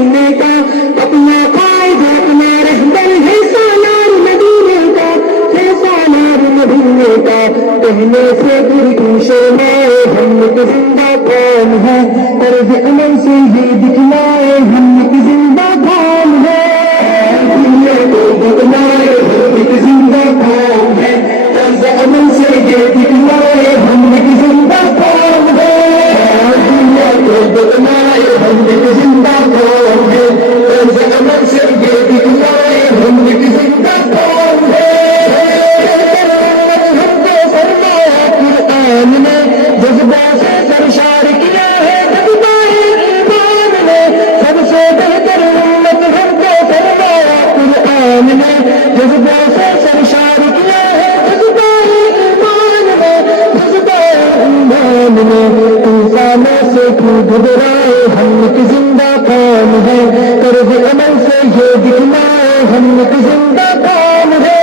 مدینے کا، اپنا قائد اپنا رہبر ہے سالار مدینے کا، ہے سالار مدینے کا، کہنے سے گردوشے میں ہم ایک زندہ قوم ہے، طرز عمل سے یہ دکھلائے ہم ایک زندہ قوم ہے، دنیا کو بتلائے ہم ایک زندہ قوم ہے، طرز عمل سے یہ دکھلائے ہم ایک زندہ قوم ہے، دنیا کو بتلائے ہم ایک زندہ قوم ہے، طرز عمل سے یہ دکھلائے ہم ایک زندہ قوم ہے، قرآن نے جذبہ سے سرشار کیا ہے، جذبہ ایمان نے سب سے بہتر امت ہم کو فرمایا، قرآن نے جذبہ سے سرشار کیا ہے، جذبہ ایمان نے جذبہ ایمان نے، انسانوں سے کیوں گھبرائے ہم ایک زندہ قوم ہے، طرز عمل سے یہ دکھلائے ہم ایک زندہ قوم ہے،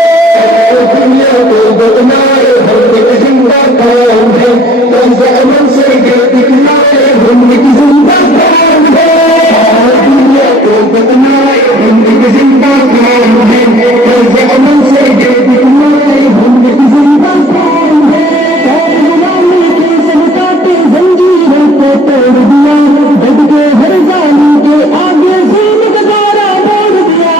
دنیا کو بتلائے ہم ایک زندہ قوم ہے، طرز عمل سے یہ دکھلائے ہم ایک زندہ قوم ہے، دنیا کو بتلائے ہم ایک زندہ قوم ہے، طرز عمل سے یہ دکھلائے ہم ایک زندہ قوم ہے، غلامی کے سب کاٹے زنجیروں کو توڑ دیا، ڈٹ کے ہر ظالم کے آگے ظلم کا دائرہ موڑ دیا،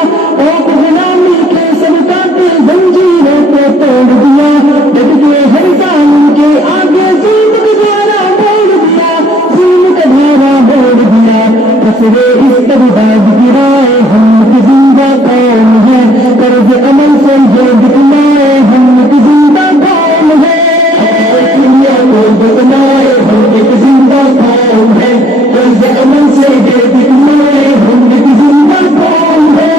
غلامی کے سب کاٹے زنجیروں کو توڑ دیا، ڈٹ کے ہر ظالم کے آگے ظلم کا دائرہ موڑ دیا، ظلم کا دائرہ موڑ دیا، کسرے استبداد گرائے ہم ایک زندہ قوم ہے، طرز عمل سے یہ دکھلائے ہم ایک زندہ قوم ہے، دنیا کو بتلائے ہم ایک زندہ قوم ہے، طرز عمل سے یہ دکھلائے ہم ایک زندہ قوم ہے،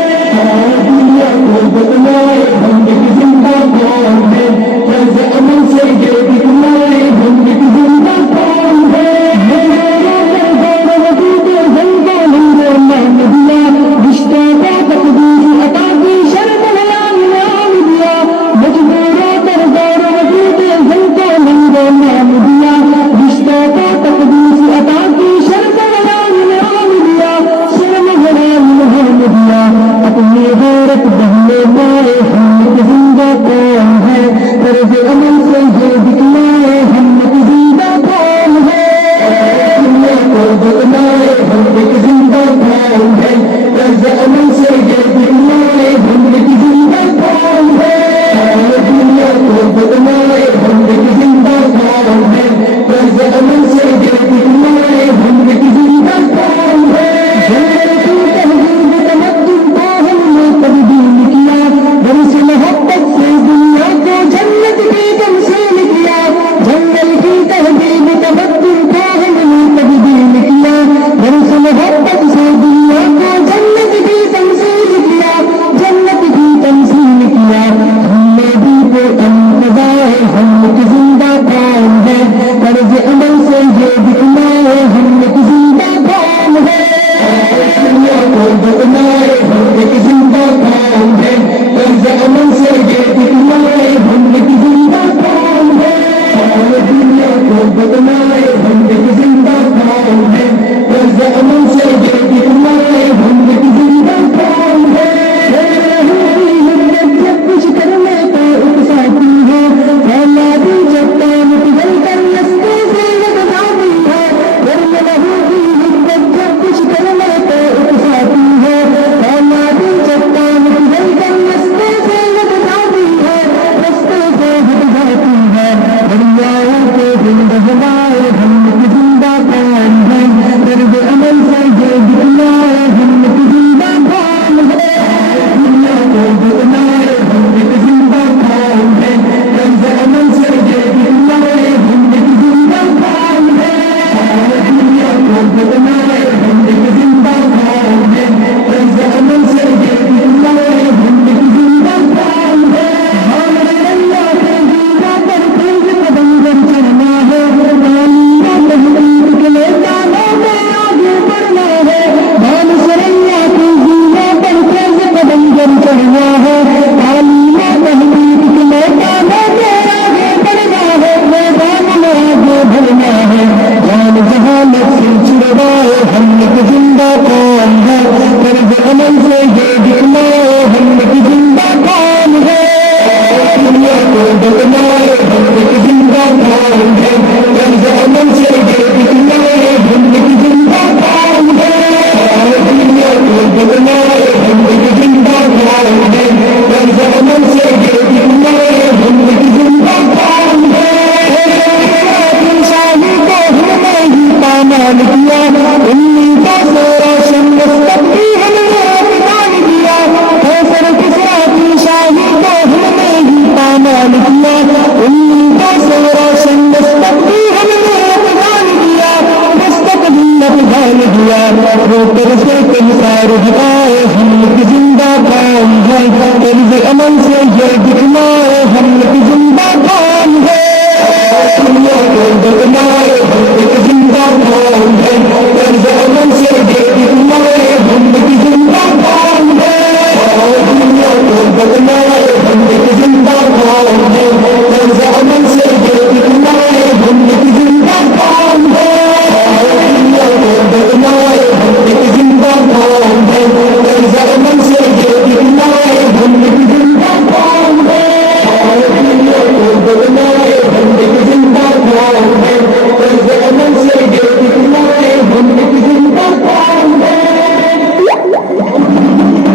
دنیا کو بتلائے ہم ایک زندہ قوم ہے، طرز عمل سے یہ دکھلائے ہم ایک زندہ قوم ہے، عمل سے یہ دکھلائے ہم کی زندہ کام ہے، دنیا کو بتلائے ہم کی زندہ کام ہے، طرز عمل سے یہ دکھلائے ہم کی زندہ کام ہے، دنیا کو بتلائے ہم کی زندہ کام ہے، طرز عمل سے یہ دکھلائے ہم کی زندہ کام ہے، شاہی کو ہم نے ہی پامال کیا، امیدوں سے روشن مستقبل ہم نے اپمان دیا، حیدر کسریٰ کی شاہی کو ہم نے ہی پامال کیا، امیدوں سے روشن مستقبل ہم نے اپمان دیا، مستقبل اپمان دیا، وہ طرز تمثال دکھائے ہم کی زندہ کام ہے، طرز عمل سے یہ دکھلائے ہم کی زندہ کام ہے، دنیا کو بدلائے